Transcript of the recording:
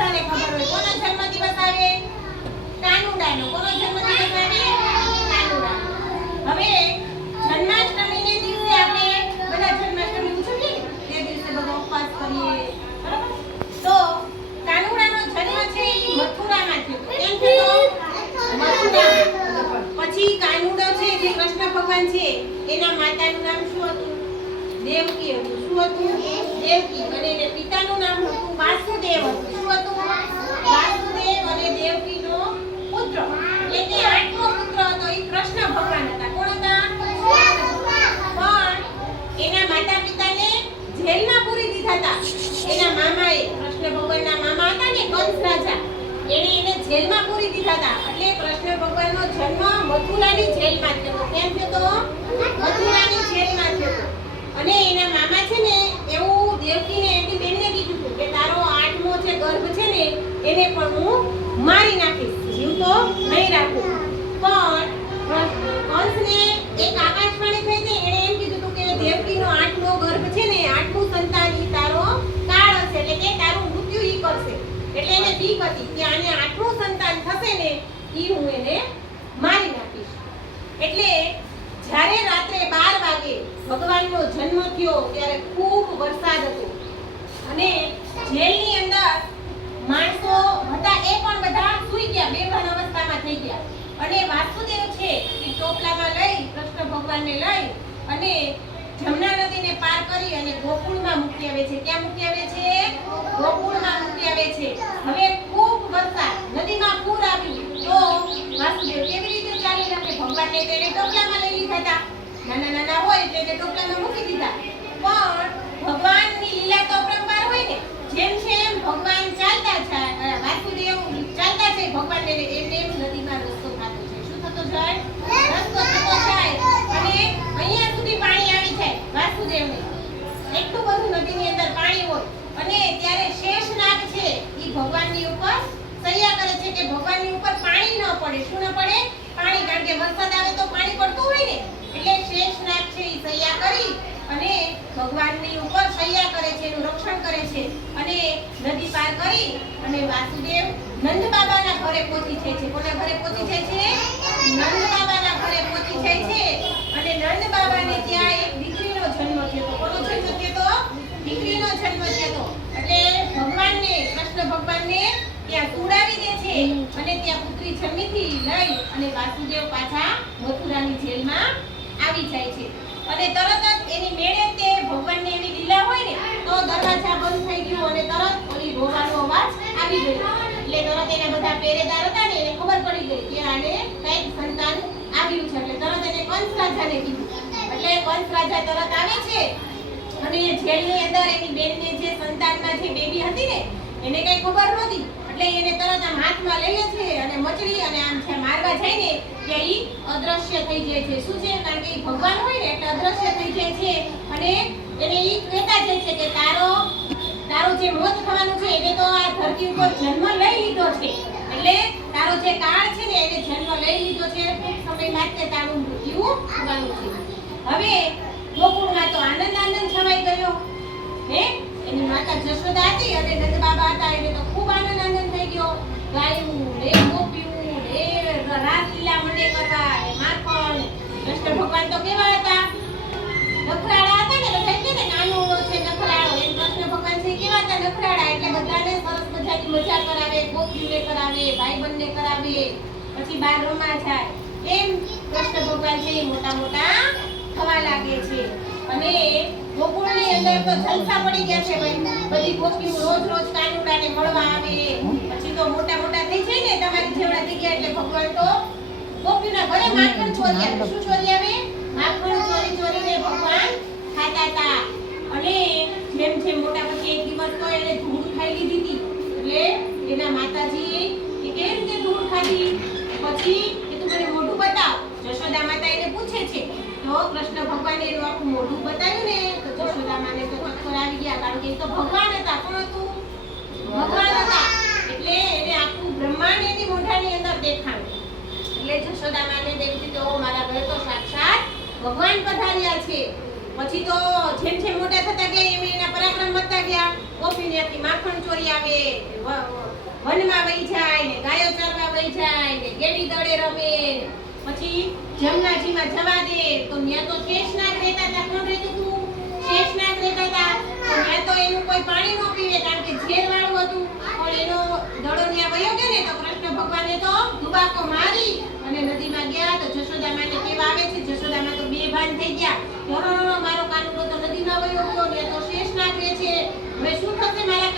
બધાને ખબર હોય કોનો જન્મદિવસ આવે? કાનુડાનો. કોનો જન્મદિવસ આવે? કાનુડાનો. હવે જન્માષ્ટમીને દિવસે આપણે બધા જન્માષ્ટમી ઉજવીએ ને, તે દિવસે બધા ઉપવાસ કરીએ, બરાબર? તો કાનુડાનો જન્મ છે એ મથુરામાં થયો. કેમ થયો? મથુરામાં. પછી કાનુડો છે જે કૃષ્ણ ભગવાન છે એના માતાનું નામ શું હતું? દેવકી હતું. શું હતું? દેવકી. અને એના પિતાનું નામ હતું વાસુદેવ હતું. શું હતું? વાસુદેવ અને દેવકીનો પુત્ર. એટલે કે આઠમો પુત્ર હતો એ કૃષ્ણ ભગવાન હતા. કોણ હતા? પણ એના માતા પિતાને જેલમાં પૂરી દીધા હતા. એના મામાએ, કૃષ્ણ ભગવાનના મામા હતા ને કંસ રાજા, એને જેલમાં પૂરી દીધા હતા. એટલે કૃષ્ણ ભગવાનનો જન્મ મથુરાની જેલમાં થયો. કેમ થયો? મથુરાની જેલમાં થયો. અને એના મામા છે ને એવું દેવકીને એની બેનને કીધું હતું કે તારો આઠમો જે ગર્ભ છે ને એને પણ હું મારી નાખીશ, જીવતો નહીં રાખું. પણ કંસને એક આકાશવાણી થઈ હતી. એણે એમ કીધું હતું કે દેવકીનો આઠમો ગર્ભ છે ને, આઠમું સંતાન ઈ તારો કાળ હશે, એટલે કે તારું મૃત્યુ ઈ કરશે. એટલે એને બીક હતી કે આને આઠમું સંતાન થશે ને ઈ હું એને મારી નાખીશ. એટલે જ્યારે રાત્રે 12 વાગે ભગવાનનો જન્મ થયો ત્યારે ખૂબ વરસાદ હતો અને જેલની અંદર માણસો હતા એ પણ બધા સૂઈ ગયા, બેભાન અવસ્થામાં થઈ ગયા. અને વાસુદેવ છે એ ટોપલામાં લઈ કૃષ્ણ ભગવાનને લઈ અને જમના નદીને પાર કરી અને ગોકુળમાં મૂકી આવે છે. ક્યાં મૂકી આવે છે? ગોકુળમાં મૂકી આવે છે. હવે ખૂબ વરસાદ, નદીમાં પૂર આવ્યું. તો વાસુદેવ કેવી રીતે ચાલી રાખે? ભગવાનને તેને ટોપલામાં લઈ લીધા હતા. નાના નાના હોય એટલે તે ટોપલામાં મૂકી દીધા. પણ ભગવાનની લીલા તો અપરંપાર હોય ને, જેમ જેમ ભગવાન ચાલતા જાય, વાસુદેવ ચાલતા જાય ભગવાનને એમ એમ નદીમાં રસ્તો થતો જાય. શું થતો જાય? રસ્તો થતો જાય. અને અહીંયા સુધી પાણી આવી જાય વાસુદેવને. એટલું બધું નદીની અંદર પાણી હોય. અને ત્યારે શેષનાગ છે એ ભગવાનની ઉપર સૈયા કરે છે કે ભગવાનની ઉપર પાણી ન પડે. શું ન પડે? પાણી. કારણ કે વરસાદ આવે તો પાણી પડતું હોય ને, એટલે શેષનાગ છે એ સૈયા કરી અને ભગવાનની ઉપર સૈયા કરે છે, એનું રક્ષણ કરે છે. અને નદી પાર કરી અને વાસુદેવ નંદ બાબાના ઘરે પહોંચી જાય છે. કોના ઘરે પહોંચી જાય છે? નંદ બાબાના ઘરે પહોંચી જાય છે. અને નંદ બાબાને ત્યાં એક દીકરીનો જન્મ થયો. કોનો જન્મ થયો? દીકરીનો જન્મ થયો. એટલે ભગવાનને, કૃષ્ણ ભગવાનને ત્યાં સુડાવી દે છે અને ત્યાં પુત્રી જન્મીથી લઈ અને વાસુદેવ પાછા મથુરાની જેલમાં આવી જાય છે. અને તરત જ એની મેળે તે ભગવાનની એવી લીલા હોય ને તો દરવાજા બંધ થઈ ગયો અને તરત ઓલી રોવાનો અવાજ આવી ગયો. એટલે તરત એના બધા પહેરેદાર હતા ને એને ખબર પડી ગઈ કે આને કંઈક સંતાન આવ્યું છે. એટલે તરત એને કંસ રાજાને કીધું. એટલે કંસ રાજા તરત આવે છે અને જેલની અંદર એની બેનને જે સંતાનમાં જે બેબી હતી ને એને કઈ ખબર નહોતી. એટલે એને તરત આમ હાથમાં લઈ લે છે અને મચડી અને આમ છે મારવા જાય ને ત્યાં ઈ અદ્રશ્ય થઈ જાય છે. શું છે? કારણ કે ઈ ભગવાન હોય ને એટલે અદ્રશ્ય થઈ જાય છે. અને એને ઈ કહેતા જાય છે કે તારો જે મોત થવાનું છે એને તો આ ધરતી ઉપર જન્મ લઈ લીધો છે. એટલે તારો જે કાળ છે ને એને જન્મ લઈ લીધો છે. ટૂંક સમયમાં જ તારું મૃત્યુ થવાનું છે. હવે ગોકુળમાં તો આનંદ છવાઈ ગયો. હે એની માતા જશોદા હતી અને નંદ બાબા હતા. એને તો ખૂબ આનંદ થઈ ગયો. ગાયું ને ગોપ્યું ને રાસલીલા મંડે કરવા ને માખણ. કૃષ્ણ ભગવાન તો કેવા હતા? નખરાળા હતા ને. બધા કે ને નાનો છે નખરાળો. એમ કૃષ્ણ ભગવાન છે કેવા હતા? નખરાળા. એટલે બધાને સરસ મજાની મજા કરાવે, ગોપીઓને કરાવે, ભાઈબંધને કરાવે, પછી બહાર રમવા જાય. એમ કૃષ્ણ ભગવાન છે મોટા મોટા થવા લાગે છે. અને ગોકુળની અંદર તો જલસા પડી ગયા છે ભાઈ. બધી ગોપીઓ રોજ રોજ કાનુડાને મળવા આવે. પછી તો મોટા મોટા થઈ જાય ને તમારી જેવડા થઈ ગયા એટલે ભગવાન તો ગોપીના ઘરે માખણ ચોરી આવે. શું ચોરી આવે? માખણ ચોરી ચોરીને ભગવાન ખાતા હતા. અને જેમ જેમ મોટા પછી એક દિવસ તો એને ધૂળ ખાઈ લીધી હતી. એટલે એના માતાજી એ કેમ રીતે ધૂળ ખાધી? પછી કે તું મને મોઢું બતાવ. જશોદા માતા એને પૂછે છે. તો કૃષ્ણ ભગવાને એનું આખું મોઢું બતાવ્યું ને તો જશોદા માને તો ચક્કર આવી ગયા. કારણ કે એ તો ભગવાન હતા. કોણ હતું? ભગવાન હતા. એટલે એને આખું બ્રહ્માંડ એની મોઢાની અંદર દેખાયું. એટલે જશોદા માને દેખી તો મારા ઘરે તો સાક્ષાત ભગવાન પધાર્યા છે. પછી તો જેમ જેમ મોટા થતા ગયા એમ એના પરાક્રમ વધતા ગયા. ગોપીનાથથી માખણ ચોરી આવે, વનમાં વહી જાય ને ગાયો ચારવા વહી જાય ને ગેડી દડે રમે. પછી જમનાજીમાં જવા દે તો ત્યાં તો શેષનાગ રહેતા હતા. કોણ રહેતું હતું? શેષનાગ રહેતા હતા. તો ત્યાં તો એનું કોઈ પાણી ન પીવે કારણ કે ઝેરવાળું હતું. પણ એનો દડો ત્યાં વયો ગયો ને તો કૃષ્ણ ભગવાને તો દુબાકો મારી અને નદીમાં ગયા તો જશોદામાને કેવા આવે છે. જશોદામાં તો બેભાન થઈ ગયા. મારો કાનુડો તો નદીમાં વયો ગયો ને તો શેષનાગ રહે છે. હવે શું થશે મારા